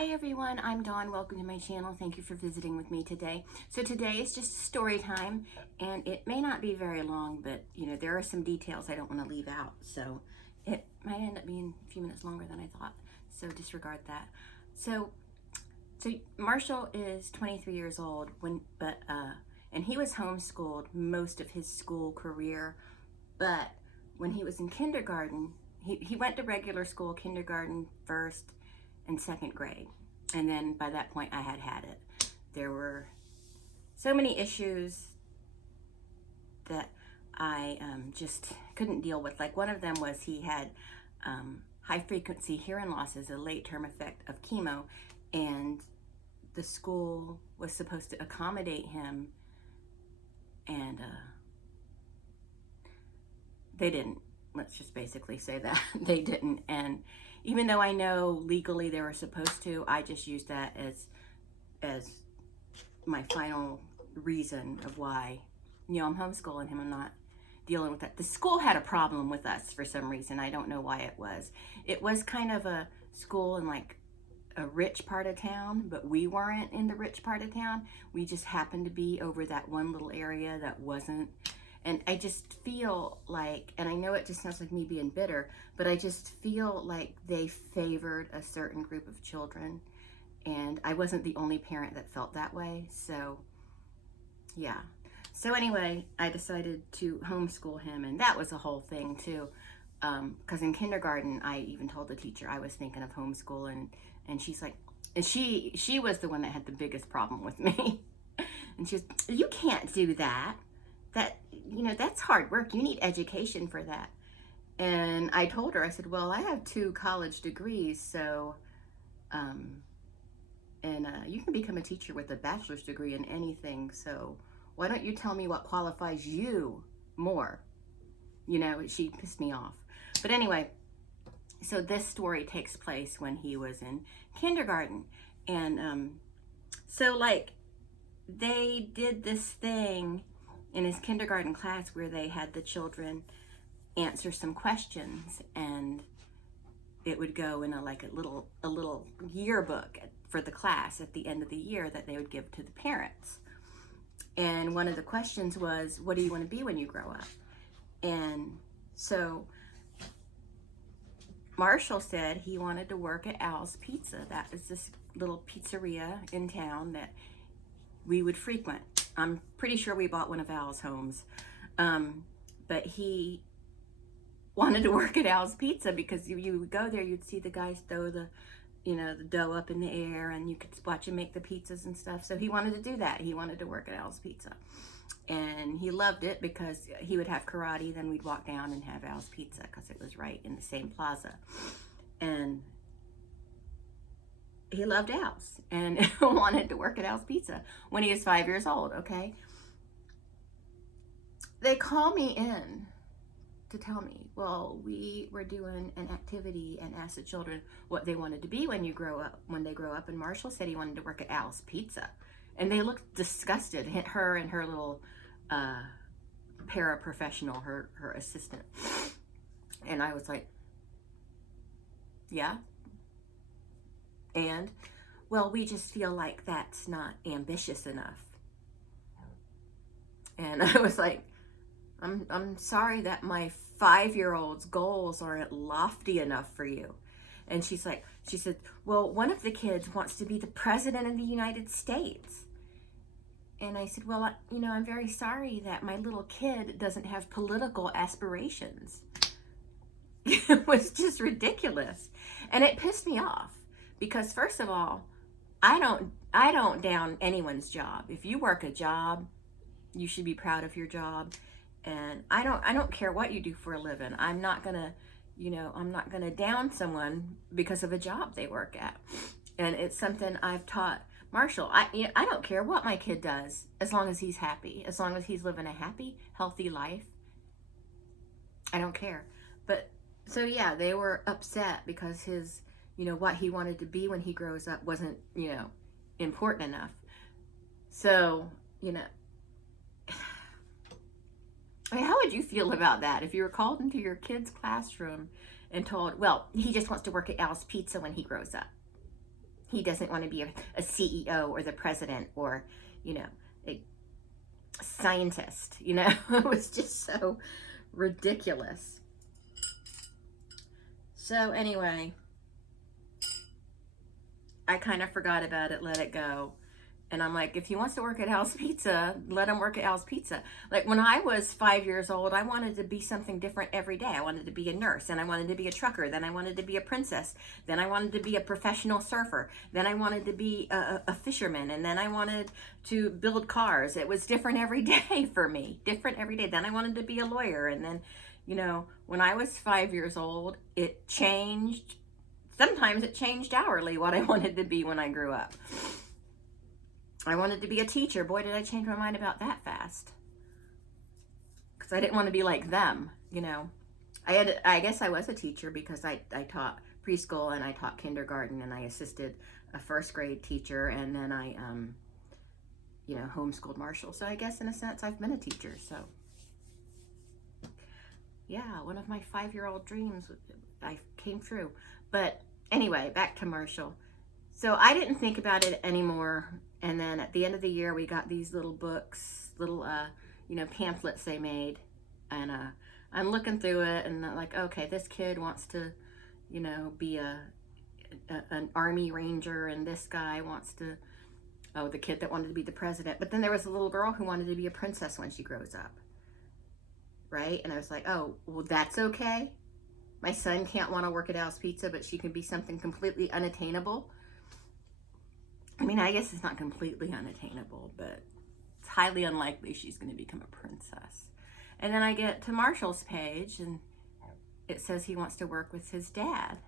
Hi everyone, I'm Dawn. Welcome to my channel. Thank you for visiting with me today. So today is just story time, and it may not be very long, but there are some details I don't want to leave out. So it might end up being a few minutes longer than I thought. So disregard that. So Marshall is 23 years old and he was homeschooled most of his school career, but when he was in kindergarten, he went to regular school, kindergarten, first and second grade. And then by that point I had it. There were so many issues that I just couldn't deal with. Like one of them was he had high frequency hearing loss as a late term effect of chemo, and the school was supposed to accommodate him, and they didn't. Let's just basically say that they didn't. And even though I know legally they were supposed to, I just used that as my final reason of why, I'm homeschooling him. I'm not dealing with that. The school had a problem with us for some reason. I don't know why it was. It was kind of a school in like a rich part of town, but we weren't in the rich part of town. We just happened to be over that one little area that wasn't. And I just feel like, and I know it just sounds like me being bitter, but I just feel like they favored a certain group of children. And I wasn't the only parent that felt that way. So, yeah. So anyway, I decided to homeschool him, and that was a whole thing too. Because in kindergarten, I even told the teacher I was thinking of homeschooling, and she's like, and she was the one that had the biggest problem with me. And she was, you can't do that. That's hard work. You need education for that. And I told her, I said, well, I have 2 college degrees, so, you can become a teacher with a bachelor's degree in anything, so why don't you tell me what qualifies you more? She pissed me off. But anyway, so this story takes place when he was in kindergarten. And so like they did this thing in his kindergarten class where they had the children answer some questions, and it would go in a little yearbook for the class at the end of the year that they would give to the parents. And one of the questions was, what do you want to be when you grow up? And so Marshall said he wanted to work at Al's Pizza. That was this little pizzeria in town that we would frequent. I'm pretty sure we bought one of Al's homes. But he wanted to work at Al's Pizza because you would go there, you'd see the guys throw the dough up in the air, and you could watch him make the pizzas and stuff. So he wanted to do that. He wanted to work at Al's Pizza. And he loved it because he would have karate, then we'd walk down and have Al's Pizza because it was right in the same plaza. And he loved Al's and wanted to work at Al's Pizza when he was 5 years old, okay? They call me in to tell me, well, we were doing an activity and asked the children what they wanted to be when they grow up, and Marshall said he wanted to work at Al's Pizza. And they looked disgusted, her and her little paraprofessional, her assistant. And I was like, yeah? And, well, we just feel like that's not ambitious enough. And I was like, I'm sorry that my 5-year-old's goals aren't lofty enough for you. And she said, well, one of the kids wants to be the president of the United States. And I said, well, I'm very sorry that my little kid doesn't have political aspirations. It was just ridiculous. And it pissed me off. Because first of all, I don't down anyone's job. If you work a job, you should be proud of your job. And I don't care what you do for a living. I'm not gonna down someone because of a job they work at. And it's something I've taught Marshall. I don't care what my kid does as long as he's happy, as long as he's living a happy, healthy life. I don't care. But so yeah, they were upset because his what he wanted to be when he grows up wasn't, important enough. So, I mean, how would you feel about that if you were called into your kid's classroom and told, well, he just wants to work at Al's Pizza when he grows up? he doesn't want to be a CEO or the president or, you know, a scientist, you know. It was just so ridiculous. So anyway, I kind of forgot about it, let it go. And I'm like, if he wants to work at Al's Pizza, let him work at Al's Pizza. Like when I was 5 years old, I wanted to be something different every day. I wanted to be a nurse, and I wanted to be a trucker. Then I wanted to be a princess. Then I wanted to be a professional surfer. Then I wanted to be a fisherman. And then I wanted to build cars. It was different every day for me, different every day. Then I wanted to be a lawyer. And then, you know, when I was 5 years old, it changed. Sometimes it changed hourly what I wanted to be when I grew up. I wanted to be a teacher. Boy, did I change my mind about that fast. Because I didn't want to be like them, you know. I guess I was a teacher because I taught preschool and I taught kindergarten and I assisted a first grade teacher, and then I, you know, homeschooled Marshall. So I guess in a sense I've been a teacher. So yeah, one of my 5-year-old dreams I came true. But anyway, back to Marshall. So I didn't think about it anymore. And then at the end of the year, we got these little books, little, you know, pamphlets they made. And I'm looking through it and I'm like, okay, this kid wants to, you know, be an Army Ranger. And this guy wants to, oh, the kid that wanted to be the president. But then there was a little girl who wanted to be a princess when she grows up. Right? And I was like, oh, well, that's okay. My son can't want to work at Al's Pizza, but she can be something completely unattainable. I mean, I guess it's not completely unattainable, but it's highly unlikely she's going to become a princess. And then I get to Marshall's page, and it says he wants to work with his dad.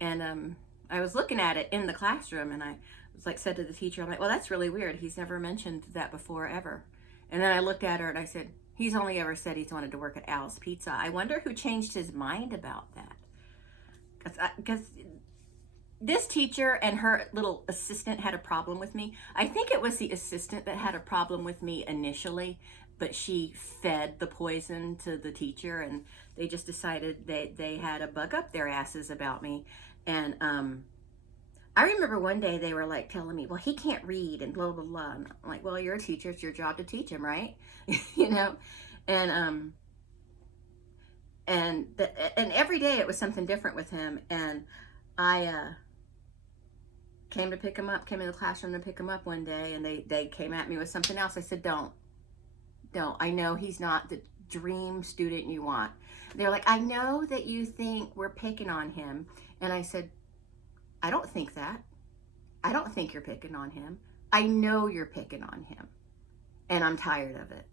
And I was looking at it in the classroom, and I was like, said to the teacher, I'm like, well, that's really weird. He's never mentioned that before, ever. And then I looked at her, and I said, he's only ever said he's wanted to work at Al's Pizza. I wonder who changed his mind about that. Because this teacher and her little assistant had a problem with me. I think it was the assistant that had a problem with me initially, but she fed the poison to the teacher, and they just decided they had a bug up their asses about me. And I remember one day they were like telling me, well, he can't read and blah, blah, blah. And I'm like, well, you're a teacher. It's your job to teach him, right? You know? And every day it was something different with him. And I came to pick him up, came in the classroom to pick him up one day, and they came at me with something else. I said, don't. I know he's not the dream student you want. They're like, I know that you think we're picking on him. And I said, I don't think that. I don't think you're picking on him. I know you're picking on him. And I'm tired of it.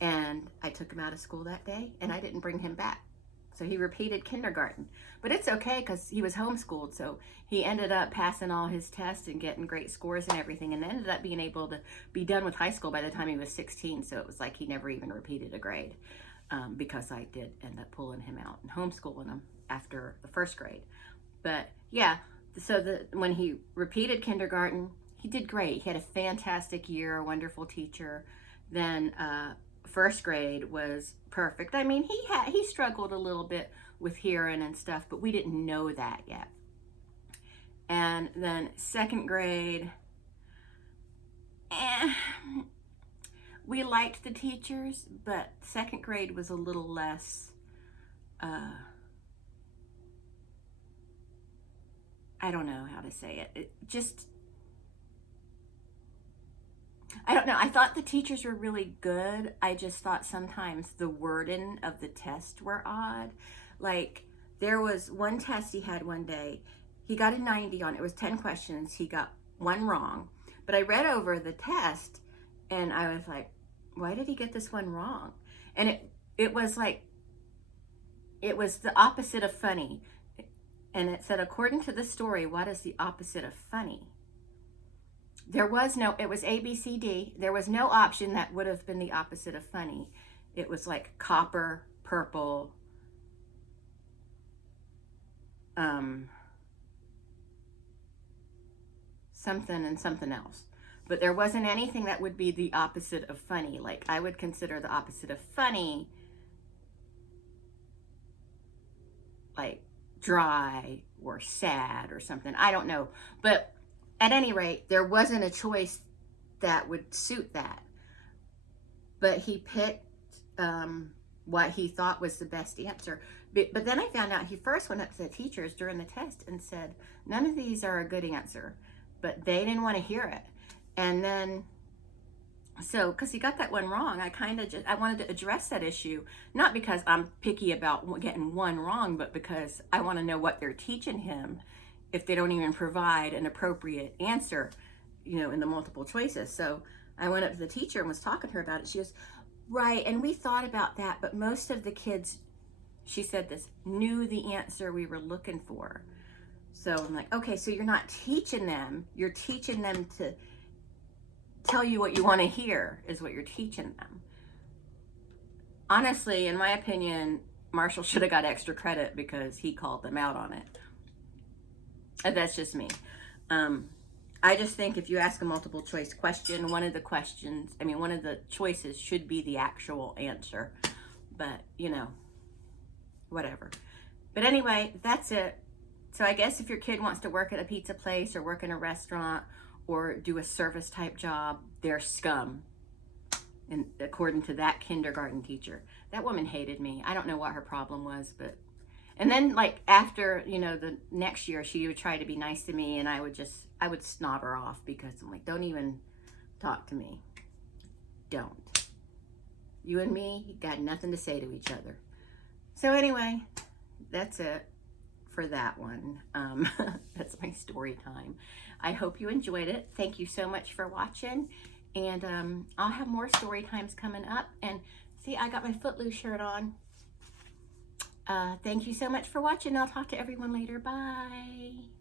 And I took him out of school that day, and I didn't bring him back. So he repeated kindergarten. But it's okay because he was homeschooled. So he ended up passing all his tests and getting great scores and everything, and ended up being able to be done with high school by the time he was 16. So it was like he never even repeated a grade, because I did end up pulling him out and homeschooling him after the first grade. But yeah, so when he repeated kindergarten, he did great. He had a fantastic year, a wonderful teacher. Then first grade was perfect. I mean, he struggled a little bit with hearing and stuff, but we didn't know that yet. And then second grade, we liked the teachers, but second grade was a little less, I don't know how to say it. I don't know. I thought the teachers were really good. I just thought sometimes the wording of the test were odd. Like, there was one test he had one day. He got a 90 on it. It was 10 questions. He got one wrong. But I read over the test, and I was like, why did he get this one wrong? And it was like, it was the opposite of funny. And it said, according to the story, what is the opposite of funny? There was no, it was A, B, C, D. There was no option that would have been the opposite of funny. It was like copper, purple, something and something else. But there wasn't anything that would be the opposite of funny. Like, I would consider the opposite of funny, like dry or sad or something. I don't know. But at any rate, there wasn't a choice that would suit that. But he picked what he thought was the best answer. But then I found out he first went up to the teachers during the test and said, none of these are a good answer. But they didn't want to hear it. And then, so, because he got that one wrong, I wanted to address that issue, not because I'm picky about getting one wrong, but because I want to know what they're teaching him if they don't even provide an appropriate answer, in the multiple choices. So I went up to the teacher and was talking to her about it. She goes, right, and we thought about that, but most of the kids, she said this, knew the answer we were looking for. So I'm like, okay, so you're not teaching them, you're teaching them to tell you what you want to hear is what you're teaching them. Honestly, in my opinion, Marshall should have got extra credit because he called them out on it. And that's just me. I just think if you ask a multiple choice question, one of the choices should be the actual answer. But, whatever. But anyway, that's it. So I guess if your kid wants to work at a pizza place or work in a restaurant or do a service type job, they're scum. And according to that kindergarten teacher, that woman hated me. I don't know what her problem was, but, and then like after, the next year, she would try to be nice to me and I would snob her off because I'm like, don't even talk to me. Don't. You and me got nothing to say to each other. So anyway, that's it for that one. That's my story time. I hope you enjoyed it. Thank you so much for watching. And I'll have more story times coming up. And see, I got my Footloose shirt on. Thank you so much for watching. I'll talk to everyone later. Bye.